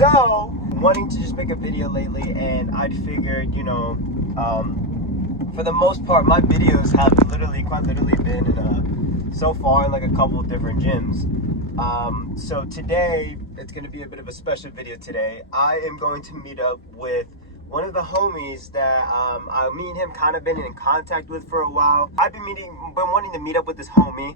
So, wanting to just make a video lately, and I'd figured, you know, for the most part, my videos have quite literally been in so far in like a couple of different gyms. So today, it's going to be a bit of a special video today. I am going to meet up with one of the homies that me and him kind of been in contact with for a while. I've been wanting to meet up with this homie.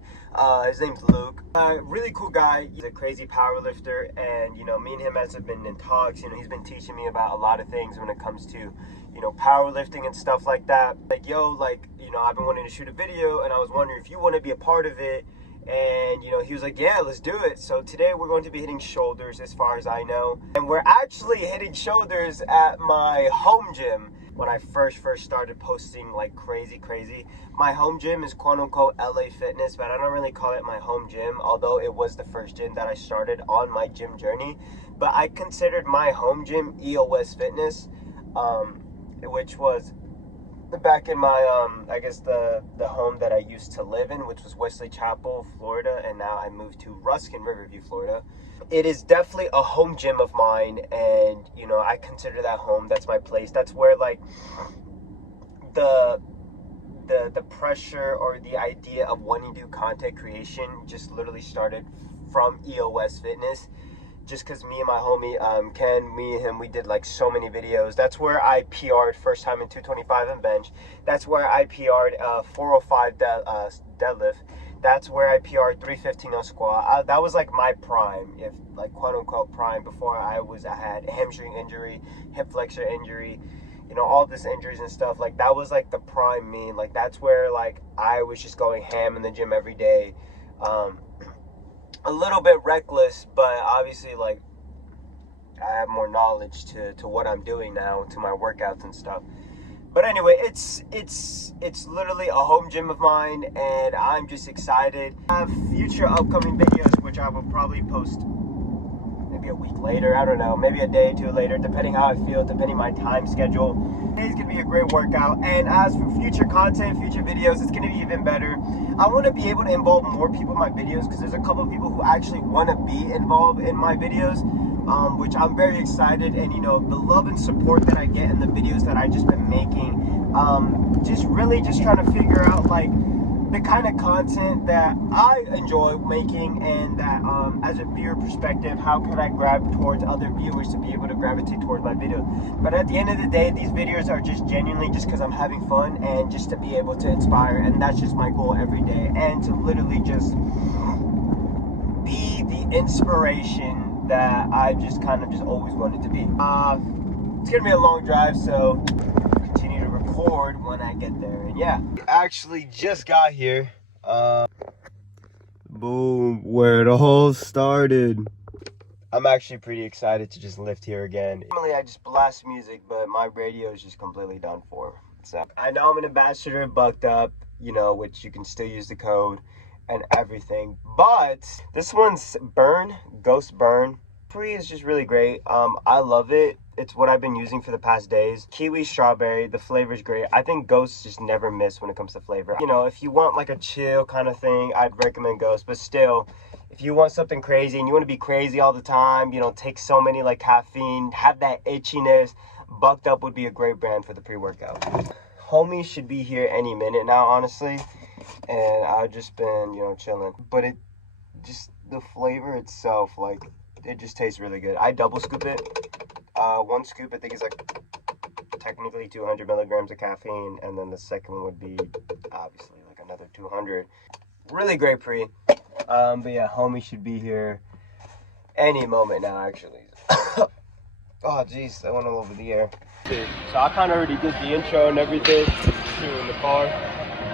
His name's Luke. Really cool guy. He's a crazy power lifter, and you know, me and him have been in talks. You know, he's been teaching me about a lot of things when it comes to, you know, powerlifting and stuff like that. Like, yo, like, you know, I've been wanting to shoot a video, and I was wondering if you want to be a part of it. And, you know, he was like, yeah, let's do it. So today we're going to be hitting shoulders as far as I know. And we're actually hitting shoulders at my home gym. When I first started posting like crazy, my home gym is quote unquote LA Fitness, but I don't really call it my home gym, although it was the first gym that I started on my gym journey. But I considered my home gym EOS Fitness, which was back in my I guess the home that I used to live in, which was Wesley Chapel, Florida, and now I moved to Ruskin, Riverview, Florida. It is definitely a home gym of mine, and you know, I consider that home. That's my place. That's where like the pressure or the idea of wanting to do content creation just literally started from EOS Fitness. Just because me and my homie Ken, me and him, we did like so many videos. That's where I PR'd first time in 225 on bench. That's where I PR'd 405 deadlift. That's where I PR'd 315 on squat. That was like my prime, if like quote unquote prime, before I had a hamstring injury, hip flexor injury, you know, all this injuries and stuff. Like that was like the prime me. Like that's where like I was just going ham in the gym every day. A little bit reckless, but obviously like I have more knowledge to what I'm doing now, to my workouts and stuff. But anyway, it's literally a home gym of mine, and I'm just excited. I have future upcoming videos, which I will probably post maybe a week later, I don't know, maybe a day or two later, depending how I feel, depending my time schedule. Today's gonna be a great workout, and as for future content, future videos, it's gonna be even better. I want to be able to involve more people in my videos, because there's a couple of people who actually want to be involved in my videos, which I'm very excited. And you know, the love and support that I get in the videos that I just been making, just trying to figure out like the kind of content that I enjoy making, and that as a viewer perspective, how can I grab towards other viewers to be able to gravitate towards my video. But at the end of the day, these videos are just genuinely just because I'm having fun, and just to be able to inspire, and that's just my goal every day, and to literally just be the inspiration that I just kind of just always wanted to be. It's gonna be a long drive, so continue to record when I get there. And yeah, actually just got here. Boom, where it all started. I'm actually pretty excited to just lift here again. Normally I just blast music, but my radio is just completely done for. So I know I'm an ambassador of Bucked Up, you know, which you can still use the code and everything. But this one's Ghost Burn. Free is just really great. I love it. It's what I've been using for the past days. Kiwi, strawberry, the flavor's great. I think Ghost just never miss when it comes to flavor. You know, if you want like a chill kind of thing, I'd recommend Ghost. But still, if you want something crazy and you want to be crazy all the time, you know, take so many like caffeine, have that itchiness, Bucked Up would be a great brand for the pre-workout. Homie should be here any minute now, honestly. And I've just been, you know, chilling. But it just, the flavor itself, like, it just tastes really good. I double scoop it. One scoop I think is like technically 200 milligrams of caffeine, and then the second one would be obviously like another 200. Really great pre. But yeah, homie should be here any moment now, actually. Oh jeez, that went all over the air. So I kind of already did the intro and everything. Here in the car.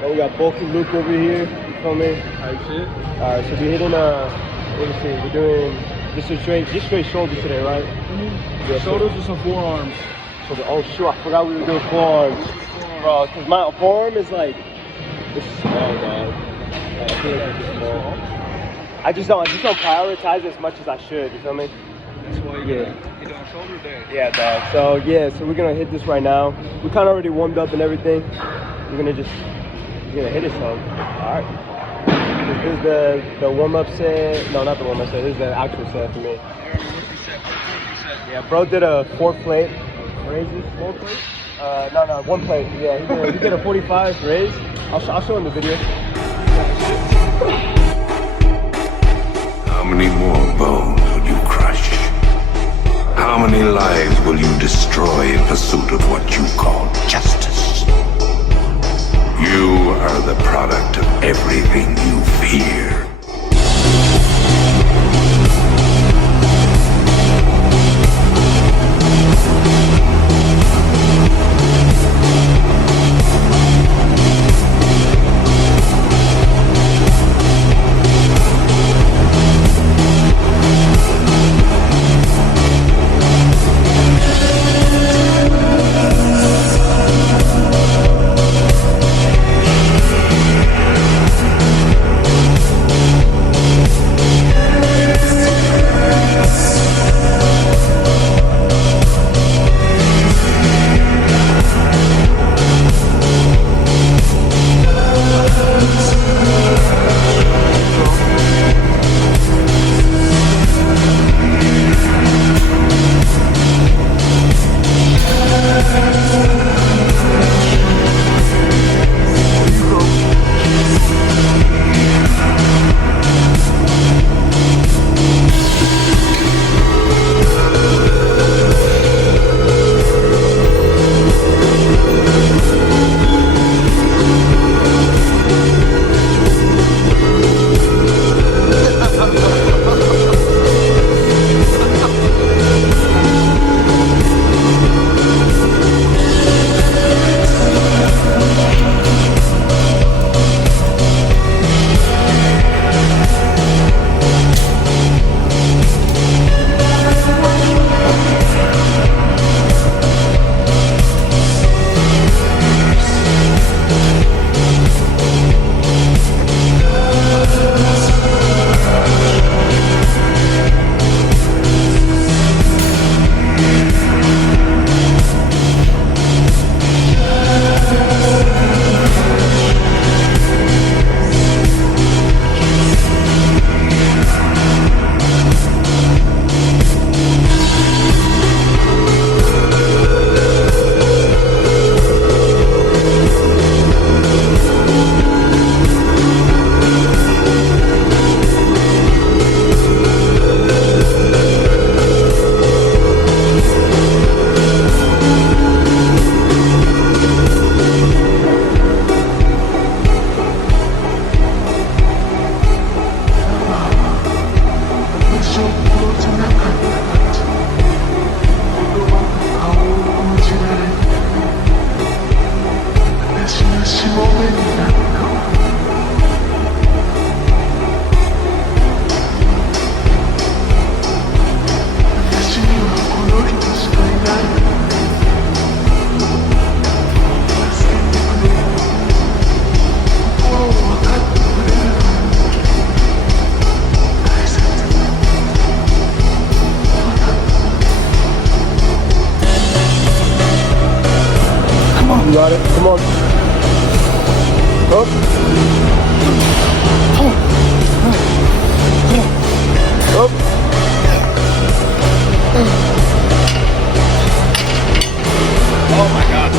Then we got Bulky Luke over here. You feel me? Alright, shit. Alright, so we're hitting let me see, we're doing just straight shoulders today, right? Mm-hmm. Yeah, shoulders with some forearms. Oh shoot, I forgot we were doing forearms. Bro, because my forearm is like, it's small, dog. I feel like it's small. I just don't prioritize as much as I should, you feel me? That's why you're doing shoulder day. Yeah, dog. So we're gonna hit this right now. We kind of already warmed up and everything. We're gonna hit it some. Alright. This is the warm-up set. No, not the warm-up set. This is the actual set for me. set? What plate you set? Yeah, bro did a 4 plate raises. 4 plate? No, 1 plate. Yeah, he did a 45 raise. I'll show him the video. How many more bones will you crush? How many lives will you destroy in pursuit of what you call justice? You are the product of everything you fear. You got it. Come on. Up. Up. Oh my God.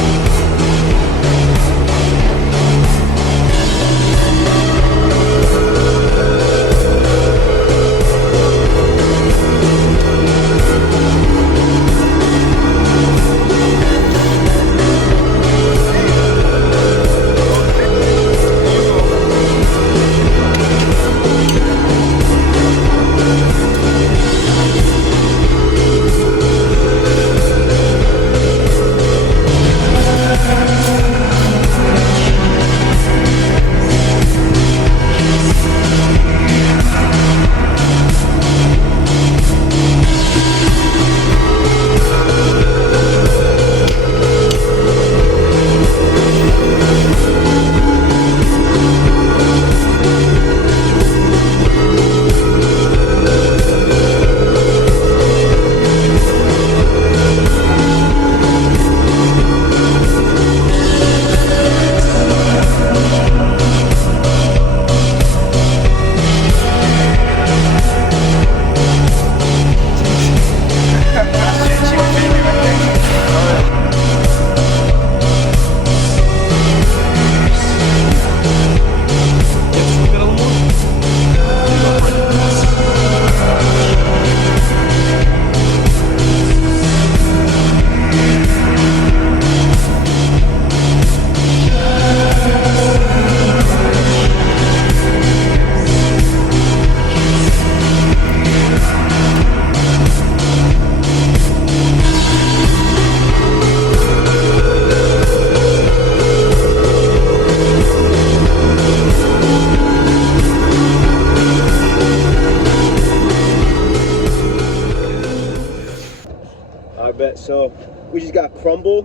I bet. So we just got crumble.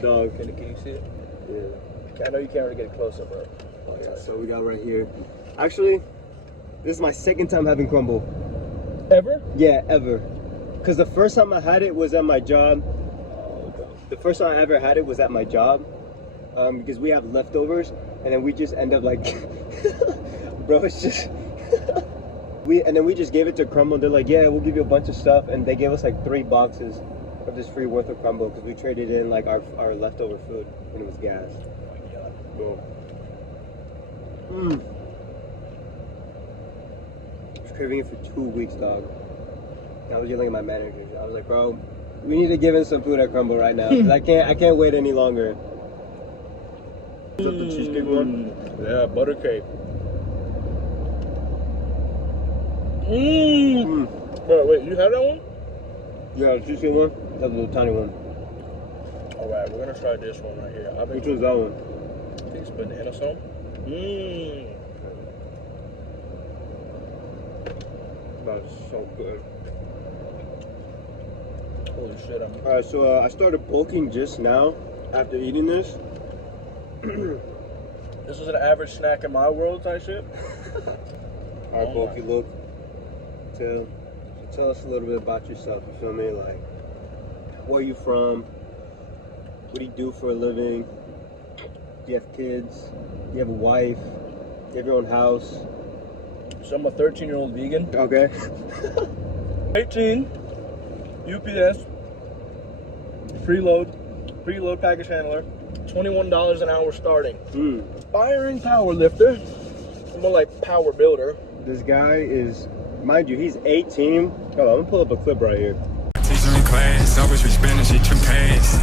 Dog. Can you see it? Yeah. I know you can't really get close up, bro. Oh, yeah. So we got right here. Actually, this is my second time having crumble. Ever? Yeah, ever. Because the first time I had it was at my job. The first time I ever had it was at my job. Because we have leftovers, and then we just end up like, bro, it's just. And then we just gave it to Crumble. They're like, yeah, we'll give you a bunch of stuff, and they gave us like 3 boxes of this free worth of Crumble because we traded in like our leftover food when it was gas. Oh my god. Boom. I was craving it for 2 weeks, dog. I was yelling at my manager. I was like, bro, we need to give in some food at Crumble right now. 'Cause I can't wait any longer. What's up, the cheesecake one? Yeah, butter cake. Bro, wait, you have that one? Yeah, the cheesecake one? That's a little tiny one. Alright, we're gonna try this one right here. Which one's that one? I think it's banana something. That's so good. Holy shit, Alright, so I started bulking just now after eating this. This was an average snack in my world type shit. Alright, bulky look. Tell us a little bit about yourself, you feel me? Like, where are you from? What do you do for a living? Do you have kids? Do you have a wife? Do you have your own house? So I'm a 13-year-old vegan. Okay. 18, UPS, preload package handler, $21 an hour starting. Aspiring power lifter. I'm more like power builder. This guy is, mind you, he's 18. Hold on, I'm gonna pull up a clip right here. Teacher in class, always be spinning, she trim pass.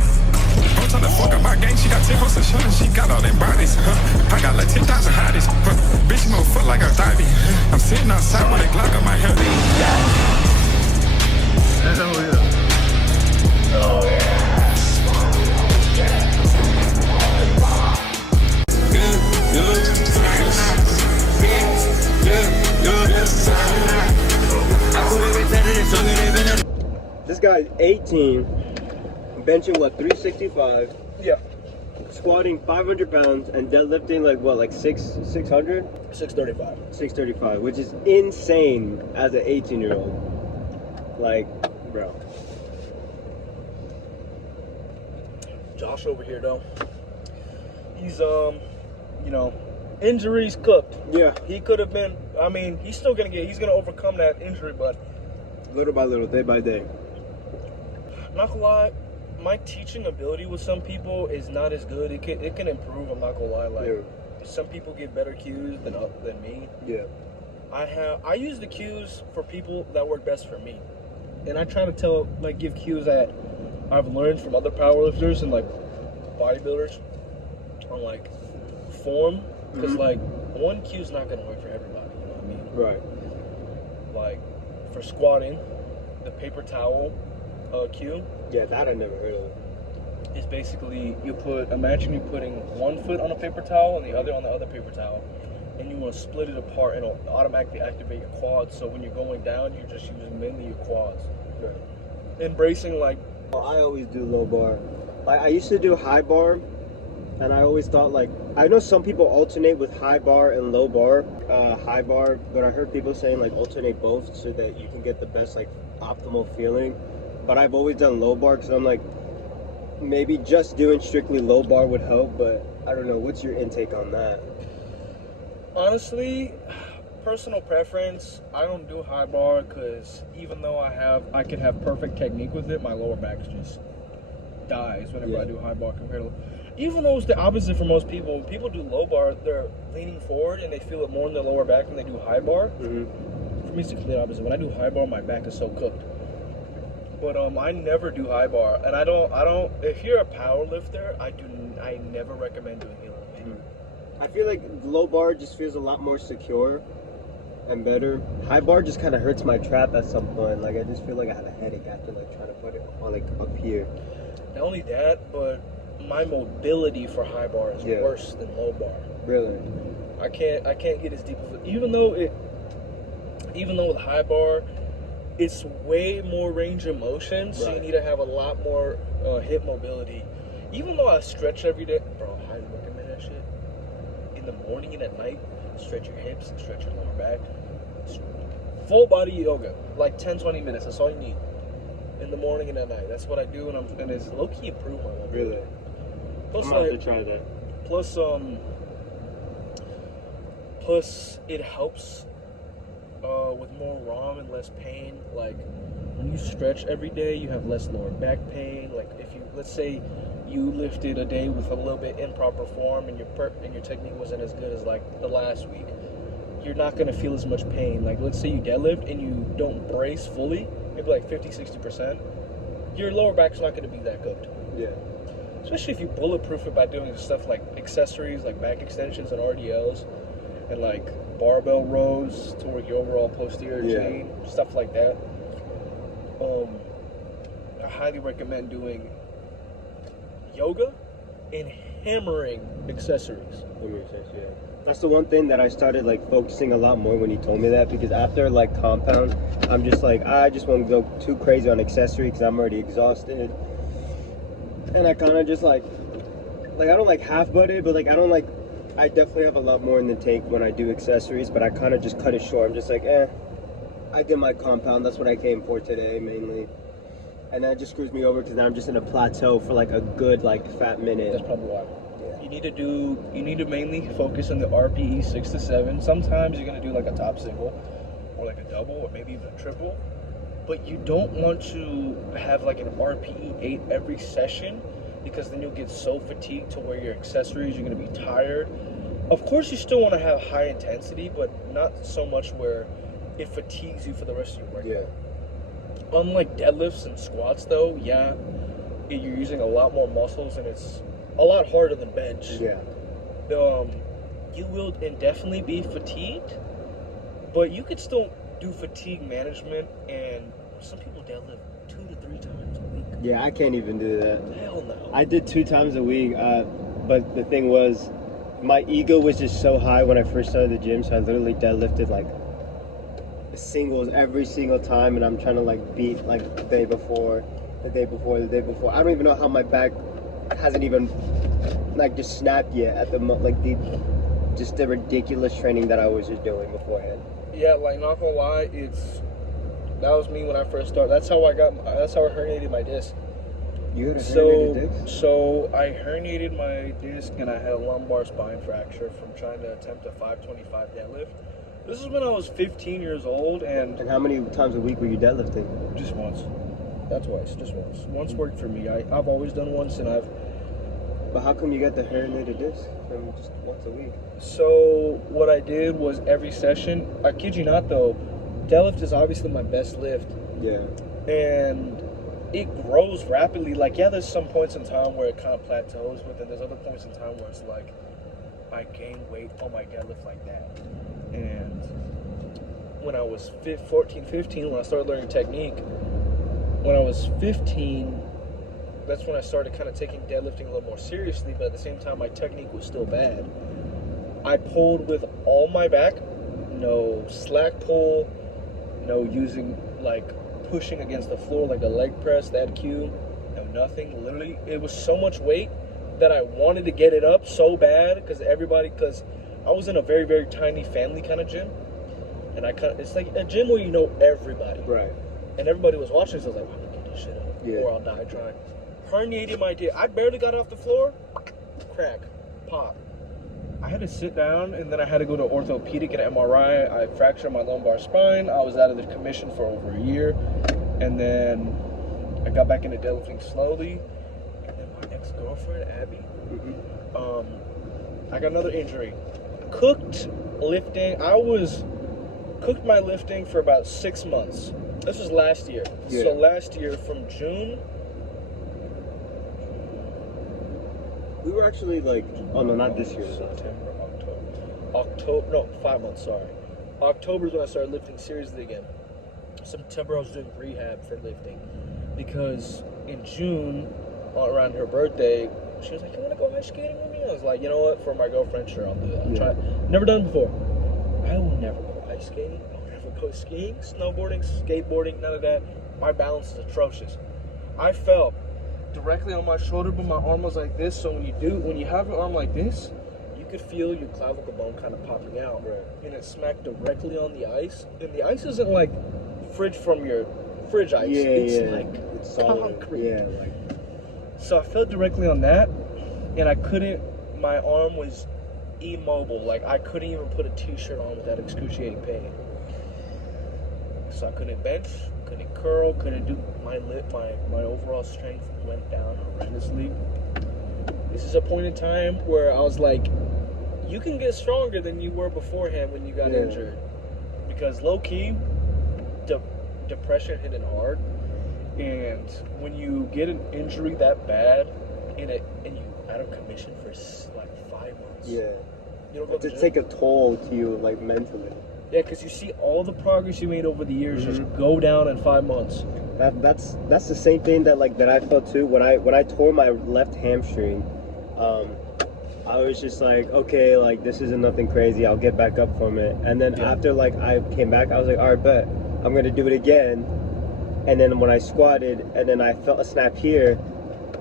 Don't tell the fuck about gang, she got 10 hoes to show, she got all them bodies. I got like 10,000 hotties. Bitch, move foot like a thotty. I'm sitting outside with a Glock on my head. Hell yeah. Oh yeah. This guy's 18, benching what, 365? Yeah. Squatting 500 pounds and deadlifting like what, like 600? 635. 635, which is insane as an 18-year-old. Like, bro. Josh over here though, he's you know, injuries cooked. Yeah. He could have been, I mean, he's gonna overcome that injury, but Little by little, day by day. not gonna lie, my teaching ability with some people is not as good. It can improve, I'm not gonna lie. Like, some people give better cues than me. Yeah. I use the cues for people that work best for me. And I try to give cues that I've learned from other powerlifters and like bodybuilders on like form. Because like one cue is not gonna work for everybody, you know what I mean? Right. Like for squatting, the paper towel cue. Yeah, that I never heard of. Is basically imagine you putting one foot on a paper towel and the other on the other paper towel, and you want to split it apart and it'll automatically activate your quads. So when you're going down, you're just using mainly your quads. Right. Embracing like. I always do low bar. Like I used to do high bar, and I always thought like I know some people alternate with high bar and low bar. High bar, but I heard people saying like alternate both so that you can get the best like optimal feeling. But I've always done low bar because I'm like, maybe just doing strictly low bar would help, but I don't know. What's your intake on that? Honestly, personal preference, I don't do high bar because even though I could have perfect technique with it, my lower back just dies whenever I do high bar compared to, even though it's the opposite for most people. When people do low bar, they're leaning forward and they feel it more in their lower back than they do high bar. For me, it's the complete opposite. When I do high bar, my back is so cooked. But I never do high bar, and I don't. If you're a power lifter, I never recommend doing heel and I feel like low bar just feels a lot more secure and better. High bar just kind of hurts my trap at some point. Like I just feel like I have a headache after like trying to put it on like up here. Not only that, but my mobility for high bar is worse than low bar. Really? I can't get as deep as it. Even though with high bar, it's way more range of motion, so you need to have a lot more hip mobility. Even though I stretch every day, bro, I highly recommend that shit. In the morning and at night, stretch your hips, stretch your lower back. Full body yoga, like 10-20 minutes. That's all you need. In the morning and at night. That's what I do, and it's low key improved my level. Really? Plus, I'm gonna have to try that. Plus it helps with more ROM and less pain. Like when you stretch every day, you have less lower back pain. Like if you, let's say, you lifted a day with a little bit improper form and your technique wasn't as good as like the last week, you're not gonna feel as much pain. Like let's say you deadlift and you don't brace fully, maybe like 50-60%, your lower back's not gonna be that good. Yeah. Especially if you bulletproof it by doing stuff like accessories, like back extensions and RDLs, and like barbell rows to work your overall posterior chain, stuff like that. I highly recommend doing yoga and hammering accessories. That makes sense, yeah. That's the one thing that I started like focusing a lot more when he told me that, because after like compound, I'm just like, I just won't go too crazy on accessory because I'm already exhausted. And I kind of just like I don't like half butt it, but like I definitely have a lot more in the tank when I do accessories, but I kind of just cut it short. I'm just like, I did my compound. That's what I came for today mainly. And that just screws me over because now I'm just in a plateau for like a good like fat minute. That's probably why. Yeah. You need to mainly focus on the RPE 6 to 7. Sometimes you're gonna do like a top single or like a double or maybe even a triple. But you don't want to have like an RPE 8 every session, because then you'll get so fatigued to where your accessories, you're going to be tired. Of course, you still want to have high intensity, but not so much where it fatigues you for the rest of your workout. Yeah. Unlike deadlifts and squats, though, you're using a lot more muscles, and it's a lot harder than bench. Yeah. You will indefinitely be fatigued, but you could still do fatigue management, and some people deadlift 2 to 3 times a week. Yeah, I can't even do that. Hell no. I did 2 times a week, but the thing was, my ego was just so high when I first started the gym, so I literally deadlifted like singles every single time, and I'm trying to like beat like the day before. I don't even know how my back hasn't even like just snapped yet at the just the ridiculous training that I was just doing beforehand. Yeah, like not gonna lie, that was me when I first started. That's how I herniated my disc. You had a herniated disc? So I herniated my disc and I had a lumbar spine fracture from trying to attempt a 525 deadlift. This is when I was 15 years old, and how many times a week were you deadlifting? Just once. Not twice, just once. Once worked for me. I've always done once, and But how come you got the herniated disc from just once a week? So what I did was every session, I kid you not though, deadlift is obviously my best lift. Yeah. And it grows rapidly. Like, there's some points in time where it kind of plateaus, but then there's other points in time where it's like, I gain weight on my deadlift like that. And when I was 14, 15, when I started learning technique, when I was 15, that's when I started kind of taking deadlifting a little more seriously, but at the same time, my technique was still bad. I pulled with all my back, no slack pull, no using, like, pushing against the floor like a leg press, that cue, no nothing. Literally, it was so much weight that I wanted to get it up so bad, because I was in a very, very tiny family kind of gym, and it's like a gym where you know everybody. Right. And everybody was watching, so I was like, I'm gonna get this shit up, or I'll die trying. Herniated my disc. I barely got off the floor. Crack. Pop. I had to sit down, and then I had to go to orthopedic and MRI. I fractured my lumbar spine. I was out of the commission for over a year. And then I got back into deadlifting slowly. And then my ex-girlfriend, Abby, I got another injury. Cooked my lifting for about 6 months. This was last year. Yeah. So last year from June. We were actually like, oh no, not this year. September, October, no, 5 months, sorry. October is when I started lifting seriously again. September I was doing rehab for lifting, because in June, around her birthday, she was like, you want to go ice skating with me? I was like, you know what, for my girlfriend, sure, I'll do that. I'll try. Never done it before. I will never go ice skating. I'll never go skiing, snowboarding, skateboarding, none of that. My balance is atrocious. I fell directly on my shoulder, but my arm was like this. So when you have your arm like this, you could feel your clavicle bone kind of popping out, and it smacked directly on the ice. And the ice isn't like fridge from your fridge ice. It's like it's solid. concrete. Yeah, like. So I fell directly on that, and I couldn't. My arm was immobile. Like I couldn't even put a t-shirt on without excruciating pain. So I couldn't bench, couldn't curl, couldn't do my overall strength went down horrendously. This is a point in time where I was like, you can get stronger than you were beforehand when you got injured. Because low key, depression hit it hard. And when you get an injury that bad and you out of commission for like 5 months. Yeah. You don't go to take a toll to you, like mentally. Yeah, because you see all the progress you made over the years just go down in 5 months. That's the same thing that I felt too when I tore my left hamstring. I was just like, okay, like this isn't nothing crazy. I'll get back up from it. And then after like I came back, I was like, all right, bet I'm gonna do it again. And then when I squatted, and then I felt a snap here,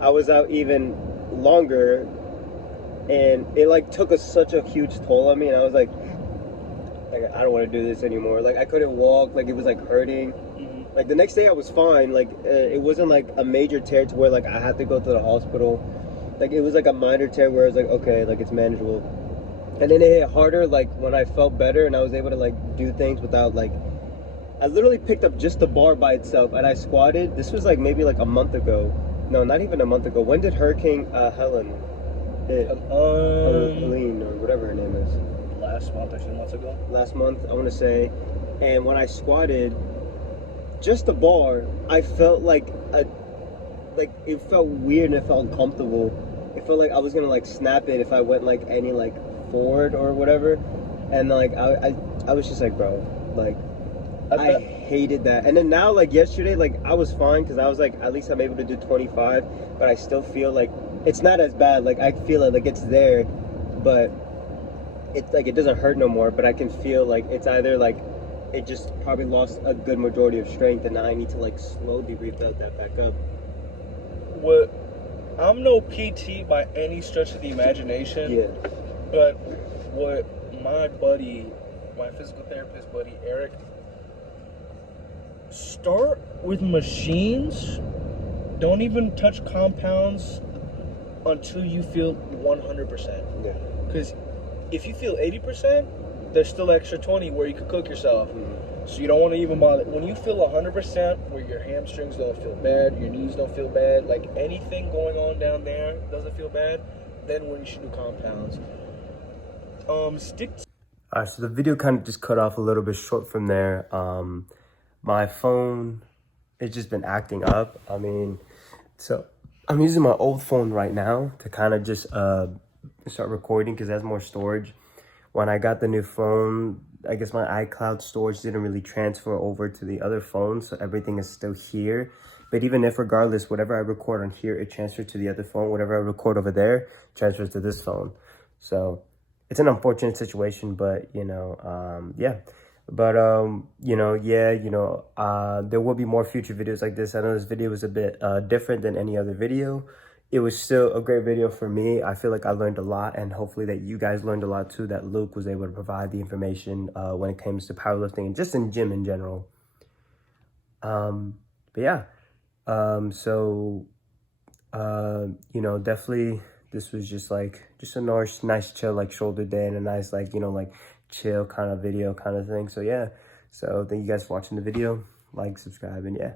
I was out even longer, and it like took such a huge toll on me. And I was like I don't want to do this anymore. Like I couldn't walk. Like it was like hurting. Like the next day I was fine. Like it wasn't like a major tear to where like I had to go to the hospital. Like it was like a minor tear where I was like, okay, like it's manageable. And then it hit harder like when I felt better and I was able to like do things without like, I literally picked up just the bar by itself and I squatted. This was like maybe like a month ago. No, not even a month ago. When did Hurricane Helen hit? Helene or whatever her name is. Last month or 2 months ago. Last month, I want to say. And when I squatted, just the bar, I felt like it felt weird and it felt uncomfortable. It felt like I was gonna like snap it if I went like any like forward or whatever. And like I was just like, bro, like I hated that. And then now like yesterday, like I was fine because I was like, at least I'm able to do 25, but I still feel like it's not as bad. Like I feel it, like it's there, but it's like it doesn't hurt no more. But I can feel like it's either like it just probably lost a good majority of strength, and now I need to like slowly rebuild that back up. I'm no PT by any stretch of the imagination. Yeah. But what my buddy, my physical therapist buddy Eric, start with machines. Don't even touch compounds until you feel 100%. Yeah. Because if you feel 80%, there's still extra 20 where you could cook yourself. So you don't want to even bother. When you feel 100%, where your hamstrings don't feel bad, your knees don't feel bad, like anything going on down there doesn't feel bad, then when you should do compounds. Alright, so the video kind of just cut off a little bit short from there. My phone, it's just been acting up. I mean, so I'm using my old phone right now to kind of just start recording because it has more storage. When I got the new phone, I guess my iCloud storage didn't really transfer over to the other phone, so everything is still here. But even if regardless, whatever I record on here, it transfers to the other phone. Whatever I record over there transfers to this phone. So it's an unfortunate situation, but you know, yeah. But you know, there will be more future videos like this. I know this video was a bit different than any other video. It was still a great video for me. I feel like I learned a lot, and hopefully that you guys learned a lot too, that Luke was able to provide the information when it comes to powerlifting and just in gym in general. But yeah, so you know, definitely this was just a nice chill like shoulder day and a nice like, you know, like chill kind of video kind of thing. So yeah, so thank you guys for watching the video. Like, subscribe, and yeah.